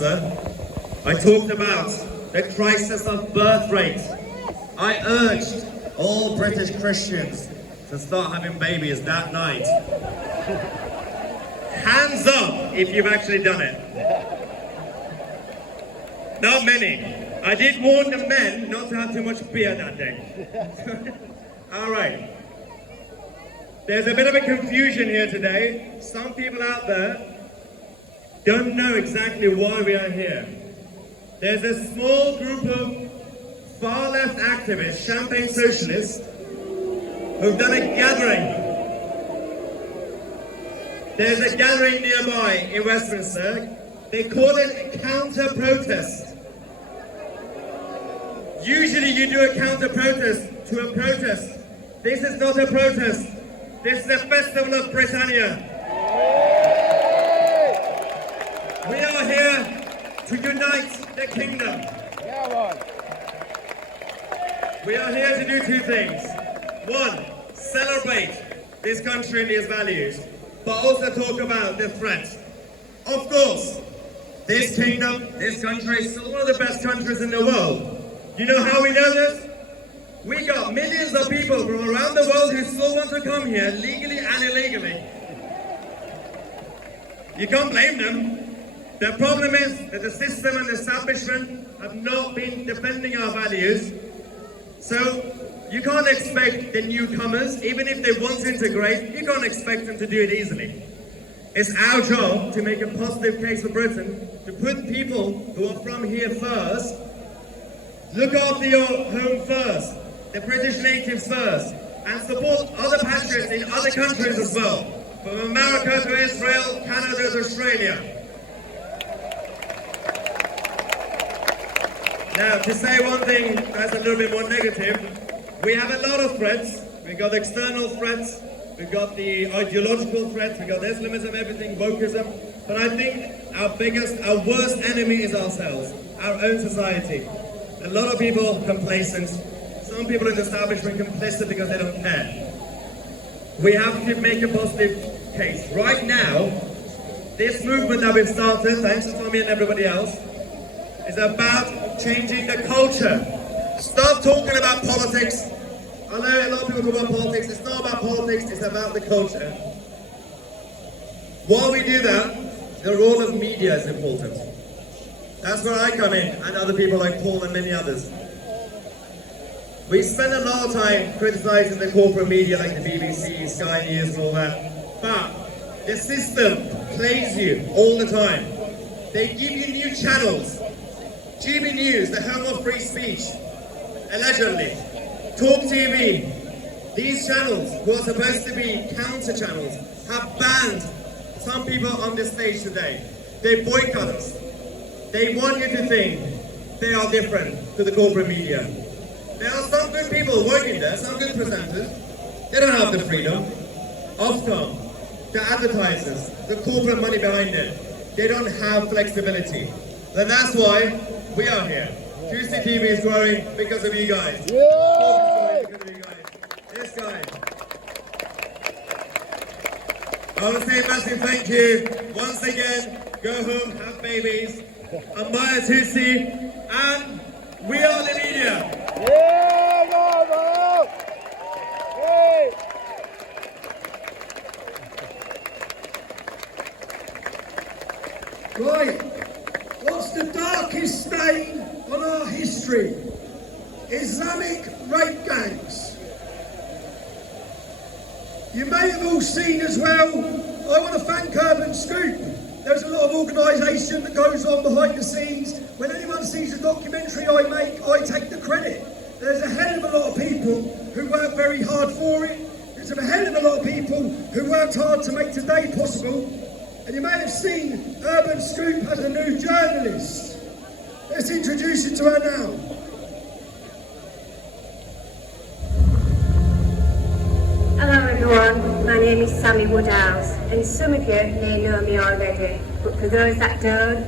Westminster, I talked about the crisis of birth rate. I urged all British Christians to start having babies that night. Hands up if you've actually done it. Not many. I did warn the men not to have too much beer that day. All right. There's a bit of a confusion here today. Some people out there don't know exactly why we are here. There's a small group of far-left activists, champagne socialists, who've done a gathering. There's a gathering nearby in Westminster. They call it a counter-protest. Usually you do a counter-protest to a protest. This is not a protest. This is a festival of Britannia. We are here to unite the kingdom. We are here to do two things. One, celebrate this country and its values, but also talk about the threat. Of course, this kingdom, this country is still one of the best countries in the world. You know how we know this? We got millions of people from around the world who still want to come here, legally and illegally. You can't blame them. The problem is that the system and the establishment have not been defending our values. So you can't expect the newcomers, even if they want to integrate, you can't expect them to do it easily. It's our job to make a positive case for Britain, to put people who are from here first, look after your home first, the British natives first, and support other patriots in other countries as well, from America to Israel, Canada to Australia. Now, to say one thing that's a little bit more negative, we have a lot of threats. We've got external threats, we've got the ideological threats, we've got Islamism, everything, wokeism, but I think our worst enemy is ourselves, our own society. A lot of people complacent. Some people in the establishment complicit because they don't care. We have to make a positive case. Right now, this movement that we've started, thanks to Tommy and everybody else, is about changing the culture. Stop talking about politics. I know a lot of people talk about politics. It's not about politics, it's about the culture. While we do that, the role of media is important. That's where I come in, and other people like Paul and many others. We spend a lot of time criticizing the corporate media like the BBC, Sky News and all that. But the system plays you all the time. They give you new channels. GB News, the home of free speech, allegedly. Talk TV. These channels, who are supposed to be counter channels, have banned some people on this stage today. They boycott us. They want you to think they are different to the corporate media. There are some good people working there, some good presenters. They don't have the freedom. Ofcom, the advertisers, the corporate money behind it, they don't have flexibility. And that's why we are here. Tousi TV is growing because of you guys. Because of you guys. This guy. I want to say a massive thank you. Once again, go home, have babies. I'm Maya Tousi, and we are the media. Right, what's the darkest stain on our history? Islamic rape gangs. You may have all seen as well, I want to thank Urban Scoop. There's a lot of organisation that goes on behind the scenes. When anyone sees a documentary I make, I take the credit. There's a hell of a lot of people who work very hard for it. There's a hell of a lot of people who worked hard to make today possible. And you may have seen Urban Scoop has a new journalist. Let's introduce you to her now. Hello everyone, my name is Sammy Woodhouse, and some of you may know me already, but for those that don't,